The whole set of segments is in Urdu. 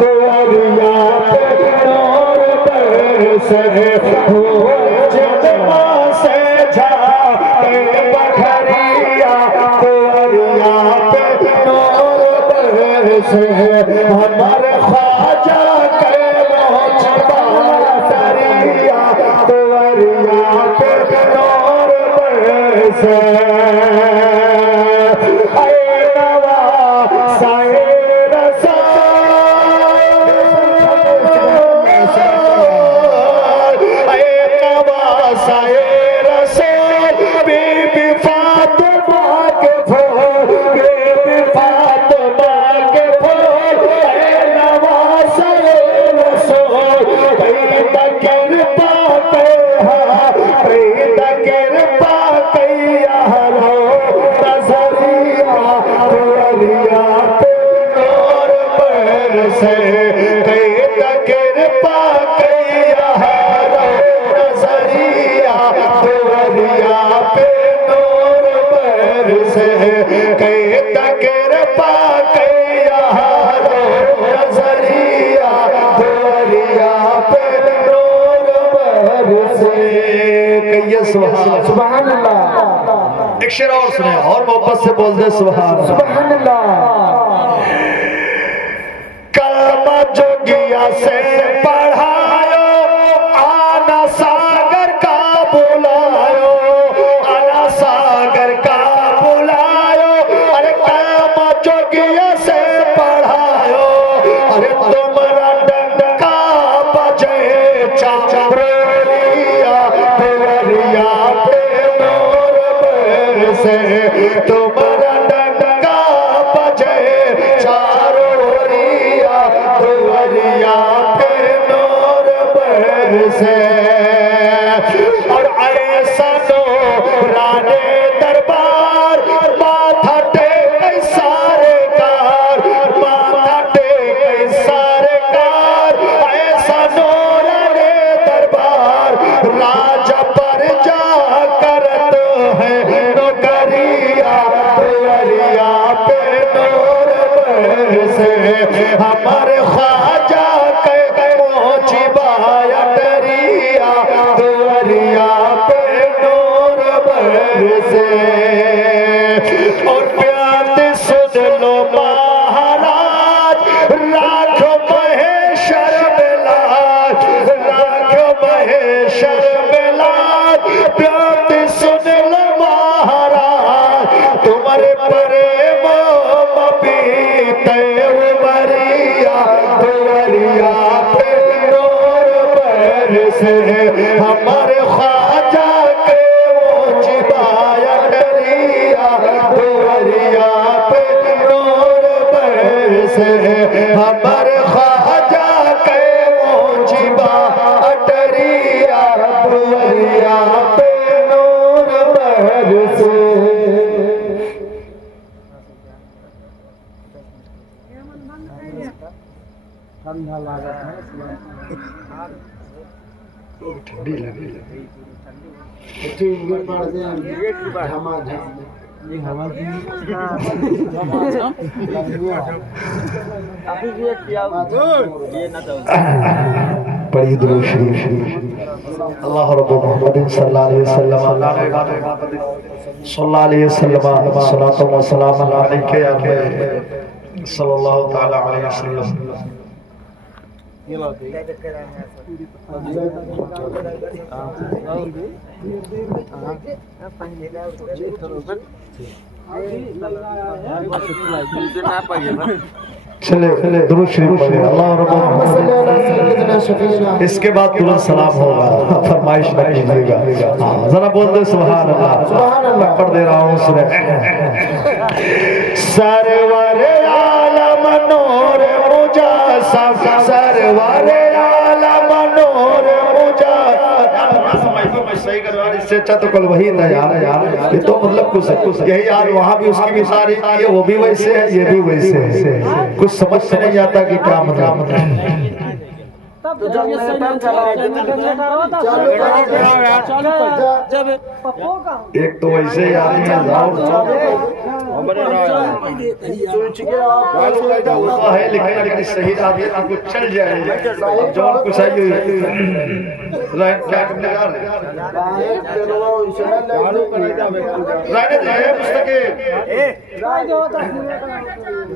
دریا پہ نور برسے جتنا سے جھاکے بکھریا دریا پہ نور برسے ہمارے خواجہ کے موجبہ دریا دریا پہ نور برسے سبحان اللہ. ایک شعر اور سنیں اور محبت سے بول دے سبحان اللہ. کلمہ جوگیا سے پڑھایو آنا ساگر کا بلایو آنا ساگر کا بلایو ارے کلمہ جوگیا سے پڑھایو ارے تمہارا ڈنڈا بجے چاروریا دریا پہ نور برسے تمہارا ڈنڈا بجے چاروریا دریا پہ نور برسے اور ایسا نورانے دربار ماتھا ٹیکے سارے کار ماتھا ٹیکے سارے کار ایسا نورانے دربار راجہ پر جا کرت ہے نوکریا دریا پہ نور برسے ہمارے خواجہ کے موجبہ دریا دریا پہ نور برسے اور پیار سن لو مہاراج راکھو مہیشر بلاج راکھو مہیشر بلاج پیار سن لو مہاراج تمہارے پریم مبیتے عمریا دریا پہ نور برسے ہمارے خواجہ کے موجبہ دریا دریا پہ نور برسے ہمارے خواجہ کے موجبہ دریا دریا پہ نور برسے. ٹھنڈی لگی پڑھی درود شریف اللہ رب محمد صلی اللہ علیہ وسلم صلی اللہ علیہ وسلم صلاۃ و سلام علیک یا صلی اللہ تعالی علیہ وسلم. چلے درود شریف پڑھیں اللہ رب محمد. اس کے بعد درود سلام ہوگا فرمائش نہ کیجیے گا. ذرا بول دے سبحان اللہ. میں پڑھ دے رہا ہوں سورہ سرور عالم نور مجسم سرور عالم نور مجسم. صحیح کروا اس سے اچھا تو کل وہی تھا یار. یہ تو مطلب کچھ یہی یار وہاں بھی اس کی مثال ہے وہ بھی ویسے ہے یہ بھی ویسے ہے. کچھ سمجھ سے نہیں آتا کہ کیا مطلب. ایک تو ویسے ہی آدمی ہے لیکن صحیح آدمی آپ کو چل جائے جو آپ کو صحیح کیا کرنے جا رہے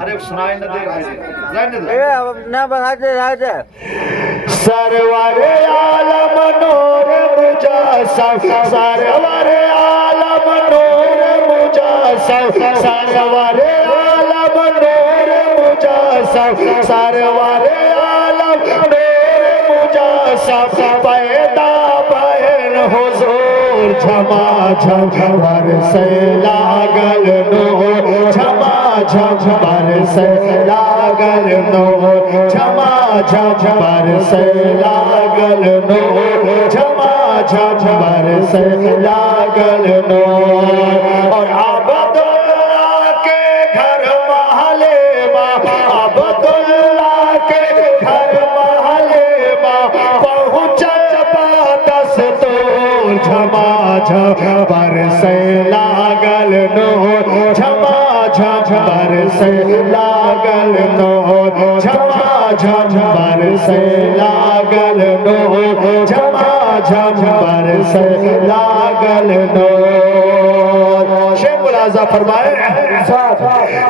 ارے سنائے نہ دے سرور عالم نور مجسم سرور عالم نور مجسم سرور عالم نور مجسم سرور عالم نور مجسم پیدا بین حضور جھما جھم برسے لاگل نور جھما جھم برسے لاگل نور جھما جھم برسے لاگل نور جھما جھم برسے لاگل نور اور عبداللہ کے گھر محلے ماں عبداللہ کے گھر محلے ماں پہنچل با دستور جھما جھم برسے لاگل نور جھما جھم برسے لاگل نور جھما جھم برسے لاگل نور جھما جھم برسے لاگل نور شیخ العزا فرمائے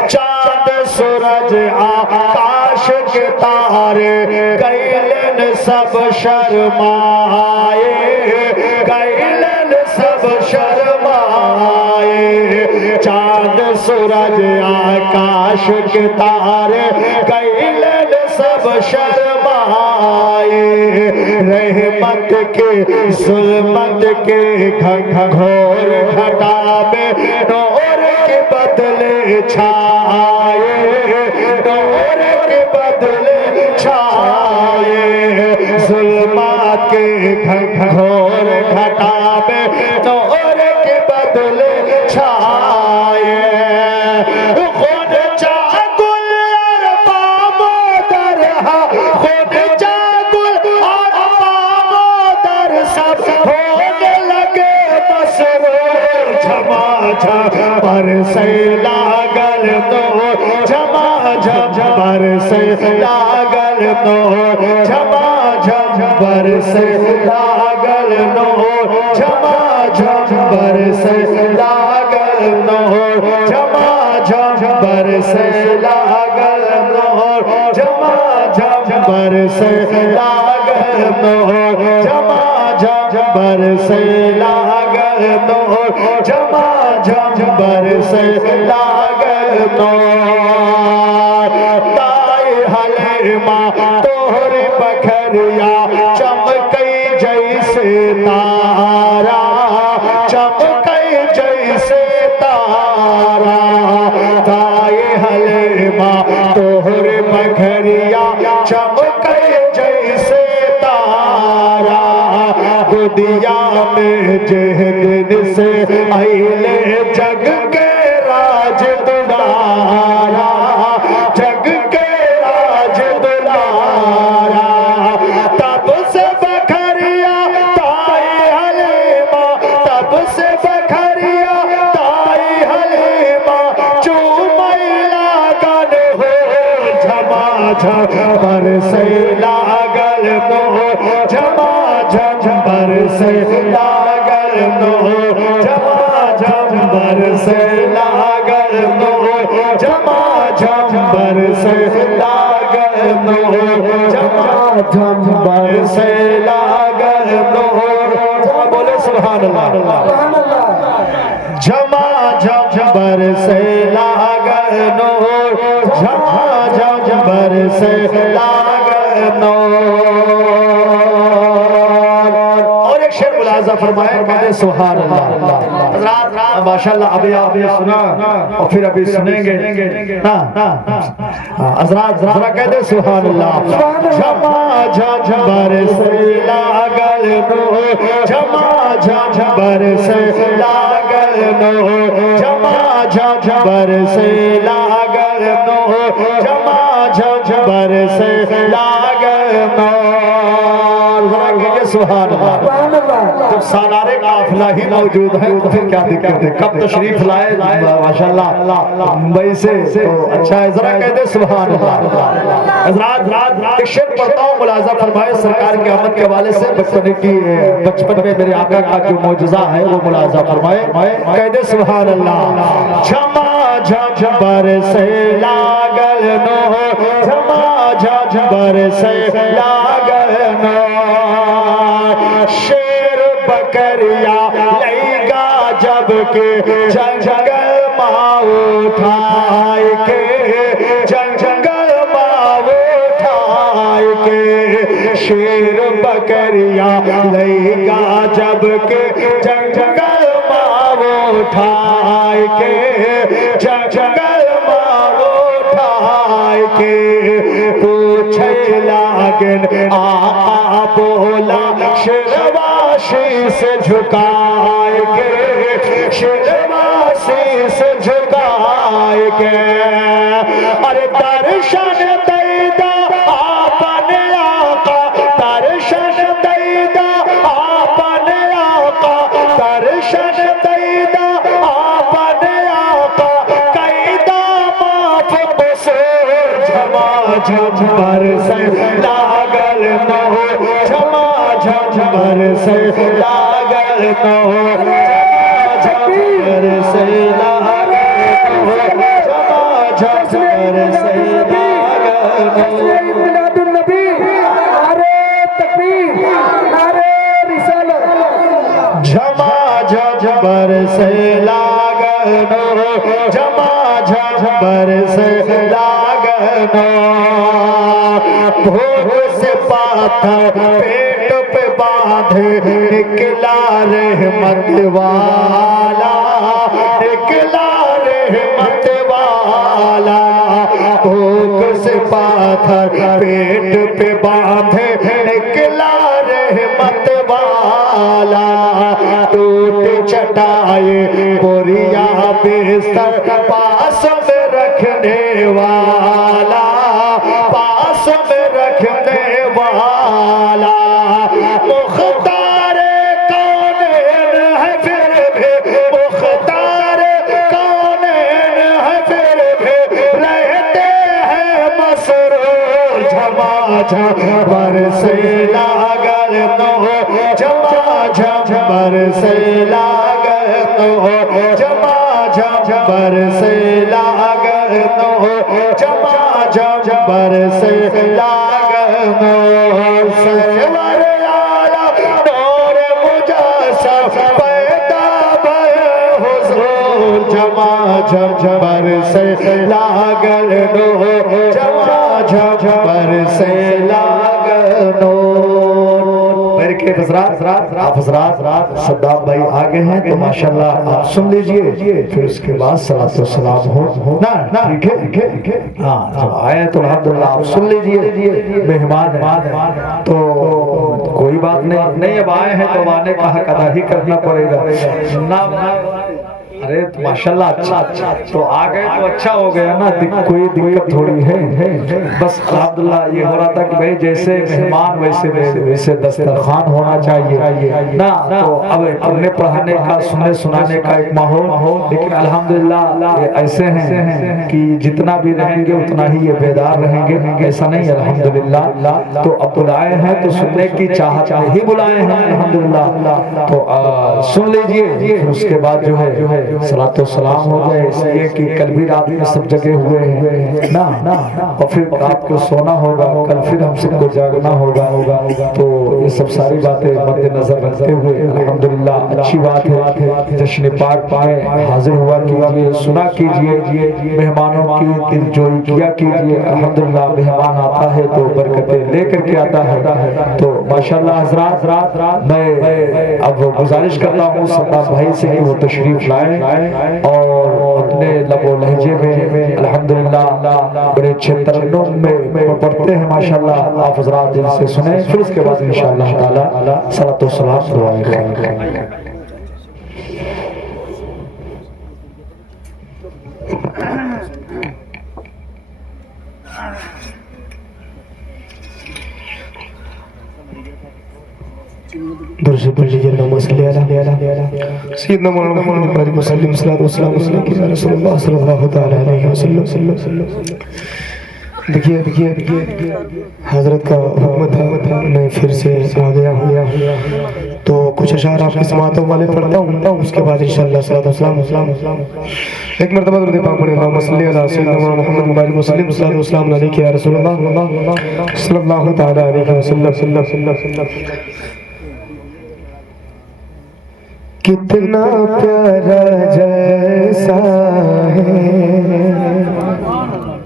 چاند سورج آکاش کے تارے کئیلن سب شرمائے کئیلن سب شرمائے چاند سورج آکاش کے تارے کئیلن سب شرمائے رحمت کے ظلمت کے گھور گھٹا میں نور کے بدلے چھائے نور کے بدلے چھائے ظلمات کے گھور گھٹا میں نور کے بدلے چھائے خود چاگل اور پامودر خود چاگل اور پامودر سب ہونے لگے مسرور جھما جھم برسے لاگل نور جھما جھم برسے لاگل نور جھما جھم برسے لاگل نور جھما جھم برسے لاگل نور جھما جھم برسے لاگل نور جھما جھم برسے لاگل نور جھما جھم برسے لاگل نور جھما جھم برسے لاگل نور تائے حلیمہ توہری بکھریا چمکئی جیسے تارا چمکئی جیسے تارا تائے حلیمہ توہری بکھریا چمکئی جیسے تارا گودیا میں جہد سے اہلِ جگ کے راج دلارا جگ کے راج دلارا تب سے بکھریا تائی حلیمہ تب سے بکھریا تائی حلیمہ چومئی لاگل ہو جھما جھم برسے لاگل نور جھما جھم برسے لاگل نور جھما جھم برسے لاگل نور جھما جھم برسے لاگل نور جھما جھم برسے لاگل نور بولے سبحان اللہ جھما جھم برسے لاگل نور جھما جھم برسے لاگل نور ملاحظہ فرمائے کہتے سبحان اللہ حضرات ماشاءاللہ ابھی آپ نے سنا اور پھر ابھی سنیں گے حضرات ذرا کہتے سبحان اللہ جھما جھم برسے لاگل نور جھما جھم برسے لاگل نور جھما جھم برسے لاگل نور جھما جھم برسے لاگل نور سبحان اللہ؟ جب سالار قافلہ ہی موجود ہے تو پھر کیا دقت ہے؟ کب تشریف لائے ماشاءاللہ ممبئی سے، تو اچھا ہے ذرا کہہ دے سبحان اللہ۔ حضرات ایک شعر پڑھتا ہوں، ملاحظہ فرمائے سرکار کی آمد کے حوالے سے، بچپن میں میرے آقا کا جو معجزہ ہے وہ ملاحظہ فرمائے، کہہ دے سبحان اللہ۔ جھما جھم برسے لاگل نو، جھما جھم برسے لاگل نو، شیر بکریا لئی گا جب کے جنگل ماں اٹھائے کے، جنگل ماں اٹھائے کے، شیر بکریا لئی گا جب کے جنگل ماں اٹھائے کے، جنگل ماں اٹھائے کے، پوچھے لاگن آقا بولا شرواشی سے جھکائے کے، شرواشی سے جھکائے کے، ارے درشن دیدا آپن آقا، درشن دیدا آپن آقا، درشن دیدا آپن آقا، قیدا معاف قصور، جھما جھم برسے لاگل نو، جھما جھم برسے لاگل نو، جھما جھم برسے لاگل نو، جھما جھم برسے لاگل نو۔ میلاد النبی، نعرہ تکبیر، نعرہ رسالت۔ جھما جھم برسے لاگل نو، جھما جھم برسے لاگل نو، بھوک سے پاتھر پیٹ پہ باندھے نکلا رحمت والا، نکلا رحمت والا، بھوک سے پاتھر پیٹ پہ باندھے نکلا رحمت والا، ٹوٹ چٹائے بوریا بستر پاس میں رکھنے والا، پاس میں رکھنے والا، مختار کونین ہے پھر بھی، مختار کونین ہے پھر بھی، رہتے ہیں مسرور، جھما جھم برسے لاگل نو، جھما جھم برسے لاگل نو، جھما جھم برسے لاگل نو، جھما جھم برسے لاگل نو، سرور عالم نور مجسم پیدا بھئے حضور، جھما جھم برسے لاگل نو، جھما جھم برسے لاگل نو۔ میرے کے حضرات، آپ حضرات صدام بھائی آگے ہیں تو ماشاءاللہ آپ سن لیجئے، پھر اس کے بعد صلاۃ و سلام ہو نا، ٹھیک ہے؟ ہاں جب آئے تو الحمدللہ آپ سن لیجئے، مہمان ہیں تو کوئی بات نہیں، اب آئے ہیں تو آنے کا حق ادا ہی کرنا پڑے گا نا۔ ارے ماشاءاللہ اچھا تو آ گئے تو اچھا ہو گیا نا، کوئی دقت تھوڑی ہے، بس الحمدللہ یہ ہو رہا تھا کہ بھئی جیسے مہمان ویسے دسترخوان ہونا چاہیے نا، تو اب پڑھنے پڑھانے کا سننے سنانے کا ایک ماحول، لیکن الحمدللہ یہ ایسے ہیں کہ جتنا بھی رہیں گے اتنا ہی یہ بیدار رہیں گے، ایسا نہیں الحمدللہ، تو اب بلائے ہیں تو سننے کی چاہت میں ہی بلائے ہیں الحمدللہ، تو سن لیجئے، پھر اس کے بعد جو ہے صلاۃ و سلام ہو جائے، اس لیے کہ کل بھی رات میں سب جگہ ہوئے ہیں نا، اور پھر رات کو سونا ہوگا، کل پھر ہم سب کو جاگنا ہوگا، تو یہ سب ساری باتیں مد نظر رکھتے ہوئے الحمدللہ اچھی بات ہے، جشن پاک میں حاضر ہوا کیجئے، سنا کیجئے، مہمانوں کی دل جوئی کیا کیجئے، الحمدللہ مہمان آتا ہے تو برکتیں لے کر کے آتا ہے، تو ماشاءاللہ حضرات میں اب گزارش کرتا ہوں صدام بھائی سے کہ وہ تشریف لائیں اور اپنے لب و لہجے میں الحمدللہ بڑے اچھے ترنم میں پڑھتے ہیں ماشاءاللہ، آپ حضرات دل سے سنیں، پھر اس کے بعد انشاءاللہ تعالی صلاۃ و سلام دعائیں کریں۔ درشد لیجیے اللہم صلی علی سیدنا مولانا محمد بارک وسلم صلاۃ والسلام علیہ رسول اللہ صلی اللہ تعالی علیہ وسلم. دیکھیے حضرت کا حکمت ہے، میں پھر سے آ گیا ہوں تو کچھ اشعار آپ کی سماعتوں والے پڑھتا ہوں، اس کے بعد انشاءاللہ صلاۃ والسلام. ایک مرتبہ درود پاک پڑھیں اللہم صلی علی سیدنا مولانا محمد بارک وسلم صلاۃ والسلام علیہ یا رسول اللہ صلی اللہ تعالی علیہ وسلم. کتنا پیارا جیسا ہے،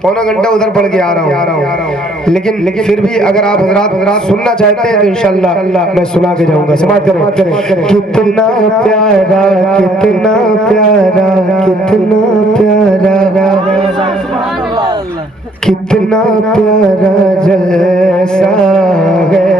پونا گھنٹہ ادھر پڑھ کے آ رہا ہوں، لیکن پھر بھی اگر آپ حضرات سننا چاہتے ہیں تو انشاءاللہ میں سنا کے جاؤں گا. سماعت کریں. کتنا پیارا کتنا پیارا کتنا پیارا کتنا پیارا جیسا ہے